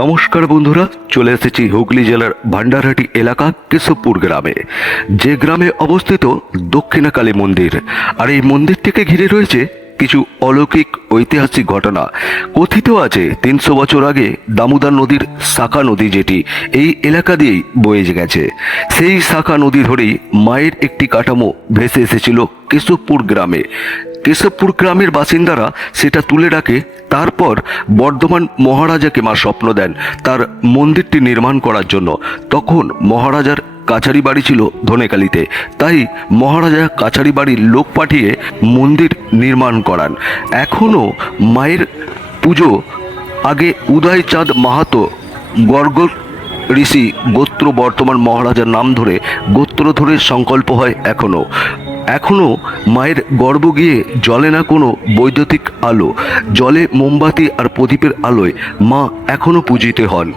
নমস্কার বন্ধুরা, চলে এসেছি হুগলি জেলার ভান্ডারহাটি এলাকা কেশবপুর গ্রামে। যে গ্রামে অবস্থিত দক্ষিণাকালী মন্দির, আর এই মন্দির থেকে ঘিরে রয়েছে কিছু অলৌকিক ঐতিহাসিক ঘটনা। কথিত আছে, তিনশো বছর আগে দামোদর নদীর শাখা নদী যেটি এই এলাকা দিয়েই বয়ে গেছে। সেই শাখা নদী ধরেই মায়ের একটি কাঠামো ভেসে এসেছিল কেশবপুর গ্রামে। কেশবপুর গ্রামের বাসিন্দারা সেটা তুলে রাখে, তারপর বর্ধমান মহারাজাকে মা স্বপ্ন দেন তার মন্দিরটি নির্মাণ করার জন্য। তখন মহারাজার কাছারি বাড়ি ছিল ধনেকালিতে। তাই মহারাজা কাছারি বাড়ির লোক পাঠিয়ে মন্দির নির্মাণ করান। এখনও মায়ের পুজো আগে উদয়চাঁদ মাহাতো গর্গ ঋষি গোত্র বর্তমান মহারাজার নাম ধরে গোত্র ধরে সংকল্প হয় এখনও। এখনও মায়ের গর্ব গিয়ে জলে না কোনো বৈদ্যুতিক আলো, জলে মোমবাতি আর প্রদীপের আলোয় মা এখনও পূজিত হন।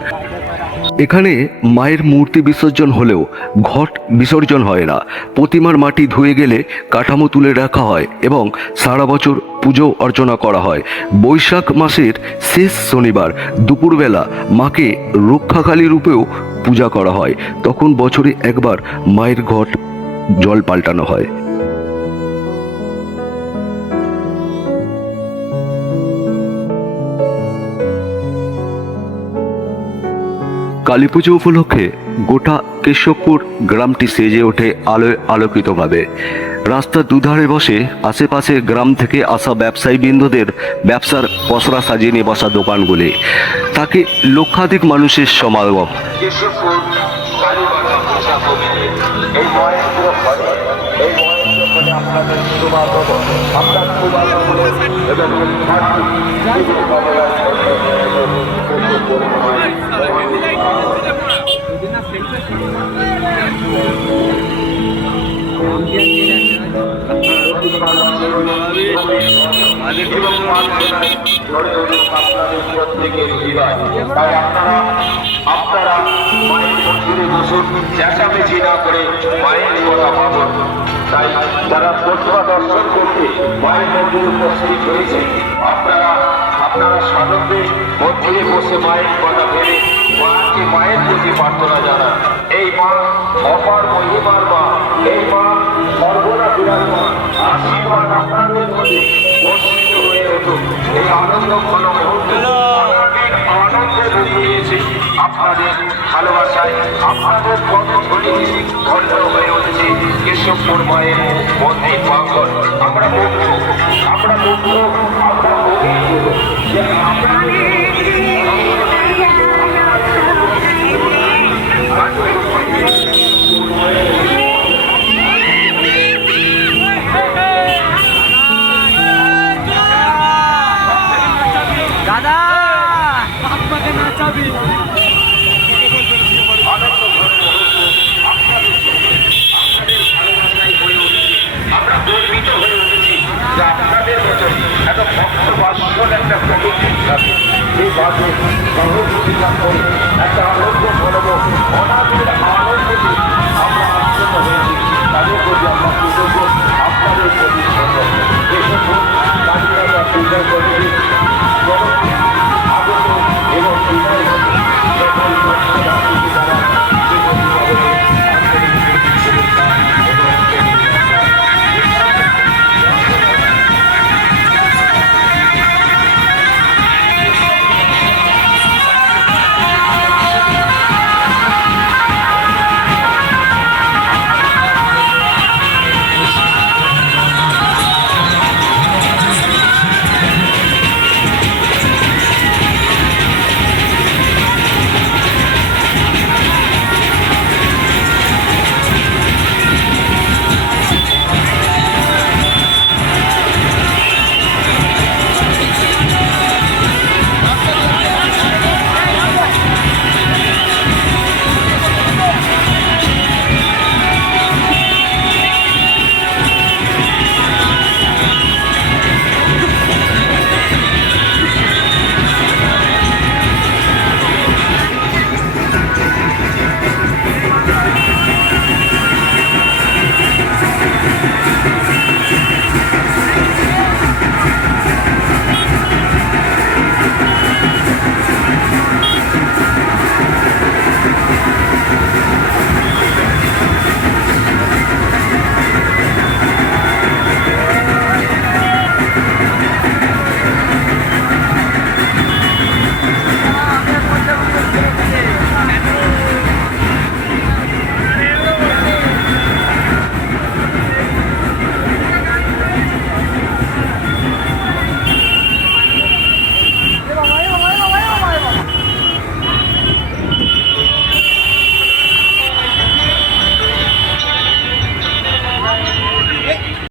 এখানে মায়ের মূর্তি বিসর্জন হলেও ঘট বিসর্জন হয় না। প্রতিমার মাটি ধুয়ে গেলে কাঠামো তুলে রাখা হয় এবং সারা বছর পুজো অর্চনা করা হয়। বৈশাখ মাসের শেষ শনিবার দুপুরবেলা মাকে রক্ষাকালী রূপেও পূজা করা হয়। তখন বছরে একবার মায়ের ঘট জল পাল্টানো হয়। কালী পুজো উপলক্ষে গোটা কেশবপুর গ্রামটি সেজে ওঠে আলোয় আলোকিতভাবে। রাস্তার দুধারে বসে আশেপাশে গ্রাম থেকে আসা ব্যবসায়ী বৃন্দদের ব্যবসার পসরা সাজিয়ে নিয়ে বসা দোকানগুলি। তাকে লক্ষাধিক মানুষের সমাগম। এবং আপনারা চেঁচামেচি না করে মায়ের কথা ভাবুন তাই যারা প্রতিমা দর্শন করতে মায়ের মন্দিরে উপস্থিত হয়েছে আপনারা আপনারা সানন্দে মন্দিরে বসে মায়ের কথা ভেবে মাকে মায়ের প্রতি প্রার্থনা জানান। এই মা অপার মহিমার মা এই মা সর্বদা বিরাজমান আশীর্বাদ আপনাদের মধ্যে বর্ষিত হয়ে উঠুক। এই আনন্দ ঘন মুহূর্ত আনন্দে ভরিয়েছে। আপনাদের ভালোবাসায় আপনাদের কত ছড়িয়ে ধন্য হয়ে উঠেছে। কেশবপুর মায়ের মন্দির প্রাঙ্গণ। আমরা মুগ্ধ আমরা মুগ্ধ আমরা মুগ্ধ বাজে সর্বপ্রতিষ্ঠান করবে। একটা লক্ষ্য করব